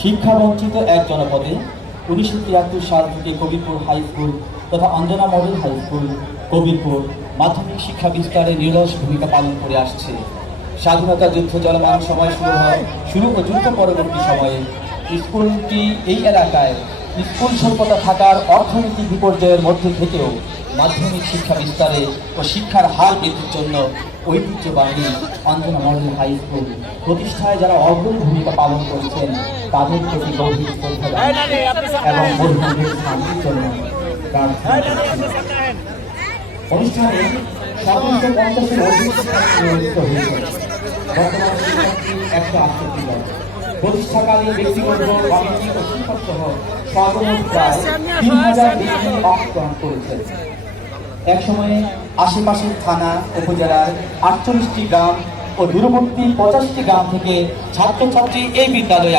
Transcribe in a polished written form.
শিক্ষাবঞ্চিত এক জনপদে 1973 সাল থেকে কবিরপুর হাই স্কুল তথা Anjana model high school Kabirpur মাধ্যমিক শিক্ষা বিস্তারে নিরলস ভূমিকা পালন করে আসছে। স্বাধীনতা যুদ্ধ চলমান সময় শুরু ও যুদ্ধ পরবর্তী সময়ে স্কুলটি এই এলাকায় স্কুল স্বল্পতা থাকার অর্থনৈতিক বিপর্যয়ের মধ্যে থেকেও মাধ্যমিক শিক্ষা বিস্তারে ও শিক্ষার হার বৃদ্ধির জন্য ঐতিহ্যবাহী অঞ্জনা মডেল হাই স্কুল প্রতিষ্ঠায় যারা অগ্রণী ভূমিকা পালন করেছেন তাদের প্রতি গভীর শ্রদ্ধা এবং মহিলাদের শান্তির জন্য অনুষ্ঠানে 750-এর অধিক নিয়োজিত হয়েছে। বর্তমান শিক্ষার্থী 168 জন। প্রতিষ্ঠাকালীন ব্যক্তিগত কমিটি ও শিক্ষক সহ সর্বমোট প্রায় 3000 ব্যক্তি অংশগ্রহণ করেছে। এক সময়ে আশেপাশের থানা উপজেলার 48টি গ্রাম ও দূরবর্তী 50টি গ্রাম থেকে ছাত্রছাত্রী এই বিদ্যালয়ে